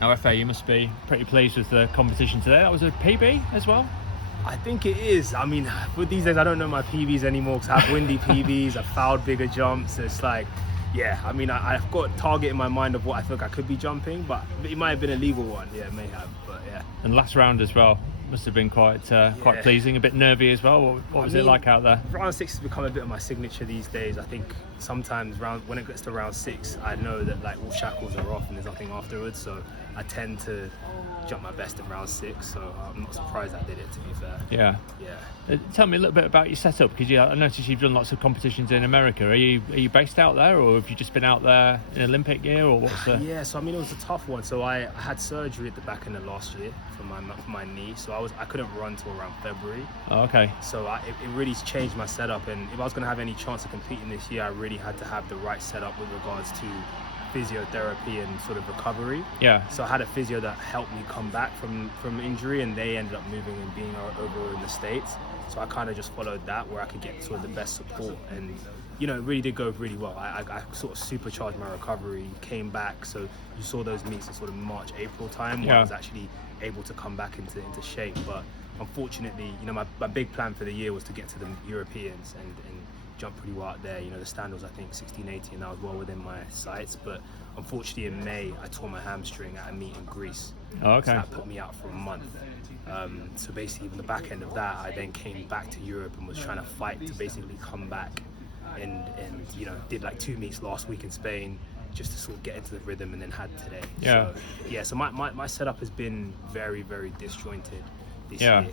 Now, Efe, you must be pretty pleased with the competition today. That was a PB as well. I think it is. I mean, with these days, I don't know my PBs anymore because I have windy PBs, I fouled bigger jumps. It's like, yeah, I mean, I've got a target in my mind of what I think I could be jumping, but it might have been a legal one. Yeah, it may have, but yeah. And last round as well must have been quite pleasing. A bit nervy as well. What was it like out there? Round 6 has become a bit of my signature these days. I think sometimes when it gets to round 6, I know that like all shackles are off and there's nothing afterwards. So I tend to jump my best in round 6. So I'm not surprised I did it, to be fair. Yeah. Yeah. Tell me a little bit about your setup, because I noticed you've done lots of competitions in America. Are you based out there, or have you just been out there in Olympic gear, or what's the? Yeah, so I mean, it was a tough one. So I had surgery at the back end of last year for my knee, so I couldn't run till around February. Oh, okay. So it really changed my setup, and if I was going to have any chance of competing this year, I really had to have the right setup with regards to physiotherapy and sort of recovery. Yeah. So I had a physio that helped me come back from injury, and they ended up moving and being over in the States. So I kind of just followed that, where I could get sort of the best support, and it really did go really well. I sort of supercharged my recovery, came back. So you saw those meets in sort of March, April time, where I was actually able to come back into shape. But unfortunately, my big plan for the year was to get to the Europeans and jump pretty well out there. The stand was, I think, 1680, and that was well within my sights. But unfortunately, in May, I tore my hamstring at a meet in Greece. Oh, okay. So that put me out for a month. So basically, on the back end of that, I then came back to Europe and was trying to fight to basically come back, and did like 2 meets last week in Spain just to sort of get into the rhythm, and then had today. Yeah. So my setup has been very, very disjointed this year.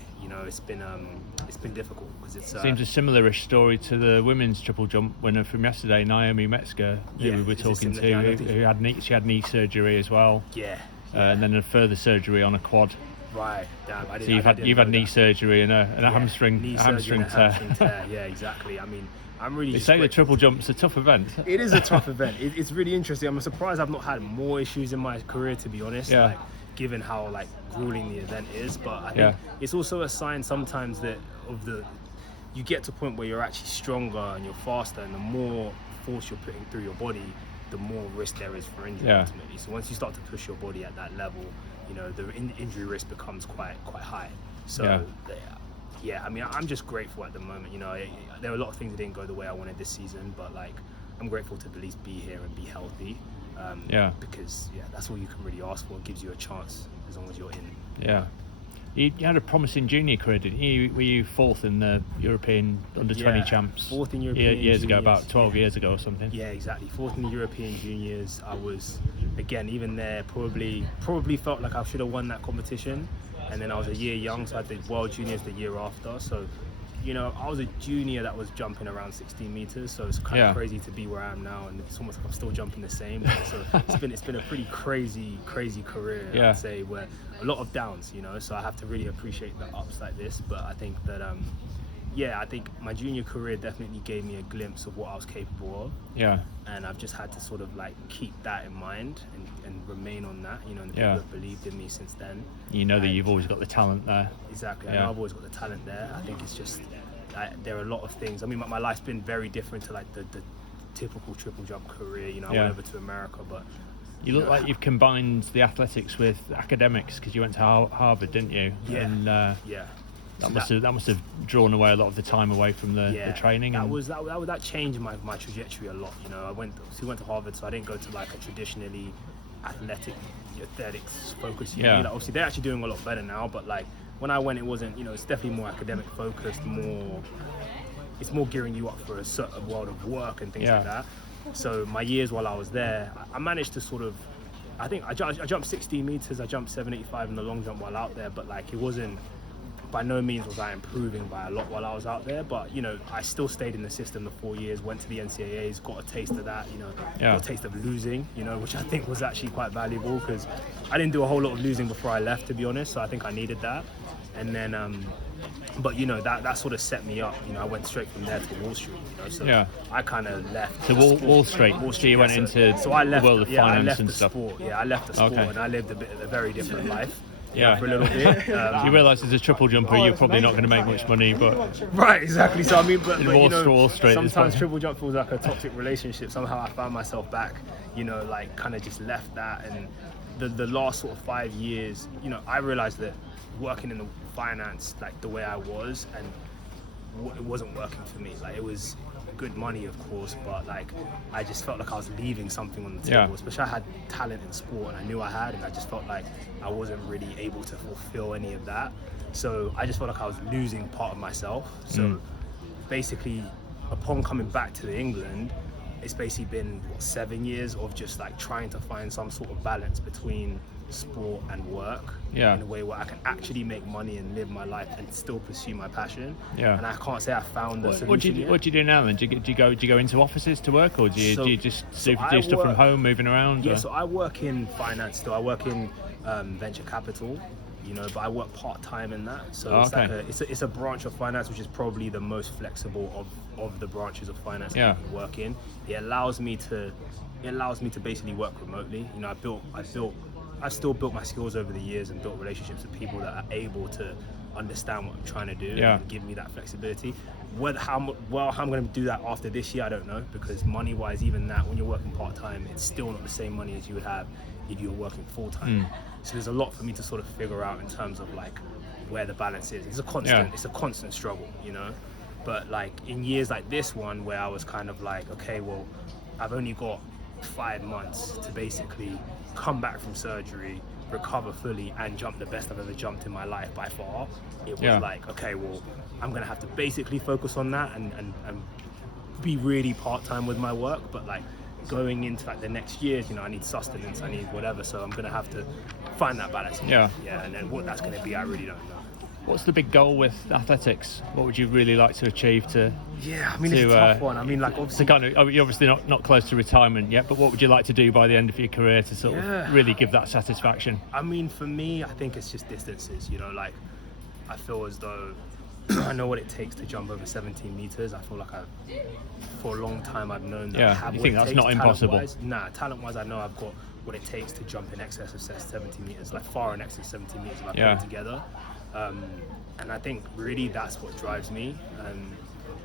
It's been difficult because it's seems a similar-ish story to the women's triple jump winner from yesterday, Naomi Metzger, who we were talking to, who had knee surgery as well. Yeah. And then a further surgery on a quad. Right. Damn. So you've had knee surgery and a hamstring tear. Yeah, exactly. I mean, I'm really. They say the triple jump's a tough event. It is a tough event. It's really interesting. I'm surprised I've not had more issues in my career, to be honest. Yeah. Like, given how grueling the event is, but I think it's also a sign sometimes that you get to a point where you're actually stronger and you're faster, and the more force you're putting through your body, the more risk there is for injury ultimately. So once you start to push your body at that level, the injury risk becomes quite high. So I mean, I'm just grateful at the moment. There are a lot of things that didn't go the way I wanted this season, but I'm grateful to at least be here and be healthy. Because that's all you can really ask for. It gives you a chance as long as you're in. Yeah. You had a promising junior career, didn't you? Were you fourth in the European under-20 champs? Fourth in European years juniors. ago, about 12 years ago or something. Yeah, exactly. Fourth in the European juniors. I was, again, even there, probably felt like I should have won that competition. And then I was a year young, so I did World Juniors the year after. So, I was a junior that was jumping around 16 meters. So it's kind of crazy to be where I am now, and it's almost like I'm still jumping the same. So it's been a pretty crazy career, I'd say, where a lot of downs, So I have to really appreciate the ups like this. But I think that I think my junior career definitely gave me a glimpse of what I was capable of. Yeah. And I've just had to sort of keep that in mind and remain on that, and the people have believed in me since then. That you've always got the talent there. Exactly. I know I've always got the talent there. I think it's just, there are a lot of things. I mean, my life's been very different to the typical triple jump career. I went over to America, but you look like you've combined the athletics with academics, because you went to Harvard, didn't you? Yeah. And, yeah. That must have drawn away a lot of the time away from the training. That changed my trajectory a lot. I went to Harvard, so I didn't go to a traditionally athletics focused uni. Obviously they're actually doing a lot better now, but when I went, it wasn't. It's definitely more academic focused. It's more gearing you up for a certain world of work and things like that. So my years while I was there, I managed to sort of. I think I jumped 16 meters. I jumped 785 in the long jump while out there, but it wasn't. By no means was I improving by a lot while I was out there, but I still stayed in the system the 4 years, went to the NCAAs, got a taste of that, got a taste of losing, which I think was actually quite valuable, because I didn't do a whole lot of losing before I left, to be honest, so I think I needed that. And then but that sort of set me up. I went straight from there to Wall Street, so I kind of left to Wall Street. So you went into the world of finance and stuff. I left the sport, and I lived a very different life. For a little bit. You realise as a triple jumper, you're probably not going to make much money, but right, exactly. So I mean, but Wall Street, sometimes triple jump feels like a toxic relationship. Somehow I found myself back, kind of just left that, and the last sort of 5 years, you know, I realized that working in the finance, like the way I was, and it wasn't working for me. Like, it was good money, of course, but like I just felt like I was leaving something on the table. Especially I had talent in sport, and I knew I had, and I just felt like I wasn't really able to fulfill any of that. So I just felt like I was losing part of myself. So basically, upon coming back to England, it's basically been 7 years of just like trying to find some sort of balance between sport and work in a way where I can actually make money and live my life and still pursue my passion. And I can't say I found the solution yet. What do you do now then? Do you go into offices to work, or do you just do stuff from home, moving around? Yeah, so I work in finance still. I work in venture capital, you know, but I work part-time in that. So it's a branch of finance which is probably the most flexible of the branches of finance that you can work in. It allows me to basically work remotely. You know, I've still built my skills over the years and built relationships with people that are able to understand what I'm trying to do and give me that flexibility. How I'm going to do that after this year, I don't know, because money-wise, even that, when you're working part-time, it's still not the same money as you would have if you were working full-time. So there's a lot for me to sort of figure out in terms of like where the balance is. It's a constant struggle, you know. But like in years like this one, where I was kind of like, okay, well, I've only got 5 months to basically come back from surgery, recover fully, and jump the best I've ever jumped in my life by far. It was like, okay, well, I'm gonna have to basically focus on that and be really part-time with my work, but like going into like the next years, you know, I need sustenance, I need whatever, so I'm gonna have to find that balance. And then what that's gonna be, I really don't know. What's the big goal with athletics? What would you really like to achieve to? Yeah, I mean, it's a tough one. I mean, like obviously, you're obviously not close to retirement yet, but what would you like to do by the end of your career to sort of really give that satisfaction? I mean, for me, I think it's just distances. You know, like I feel as though I know what it takes to jump over 17 meters. I feel like for a long time I've known that. I have you what think it that's takes, not impossible? Talent-wise, I know I've got what it takes to jump in excess of 17 meters, like far in excess of 17 meters if I put it together. And I think really that's what drives me.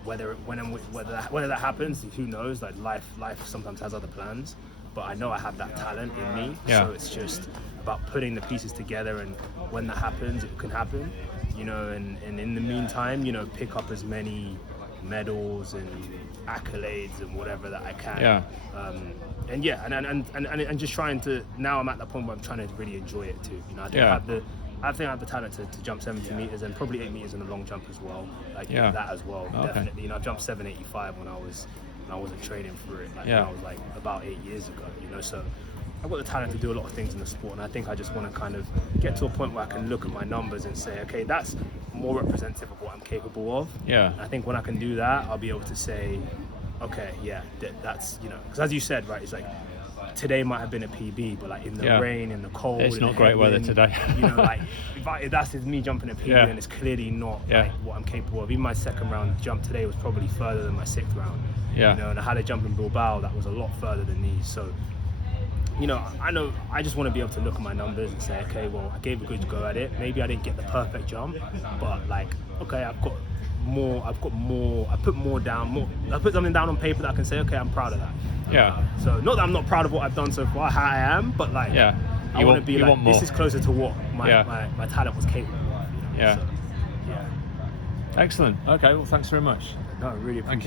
Whether that happens, who knows? Like life sometimes has other plans, but I know I have that talent in me. So it's just about putting the pieces together, and when that happens, it can happen. You know, and in the meantime, you know, pick up as many medals and accolades and whatever that I can. And just trying to, now I'm at that point where I'm trying to really enjoy it too. You know, I think I have the talent to jump 70 meters and probably 8 meters in the long jump as well. Like that as well, definitely. You know, I've jumped 785 when I wasn't training for it. When I was like about 8 years ago. You know, so I've got the talent to do a lot of things in the sport, and I think I just want to kind of get to a point where I can look at my numbers and say, okay, that's more representative of what I'm capable of. And I think when I can do that, I'll be able to say, okay, that's, you know, because as you said, right, it's like today might have been a PB, but like in the rain, in the cold, it's not great weather today. You know, like if that's me jumping a PB, then it's clearly not like what I'm capable of. Even my second round jump today was probably further than my 6th round. You know, and I had a jump in Bilbao that was a lot further than these. So, you know, I just want to be able to look at my numbers and say, okay, well, I gave a good go at it. Maybe I didn't get the perfect jump, but like, okay, I put more down, I put something down on paper that I can say, okay, I'm proud of that. So not that I'm not proud of what I've done so far, how I am, but like, I want to be like, this is closer to what my talent was capable of. You know? Excellent. Okay, well, thanks very much. No, I really appreciate it.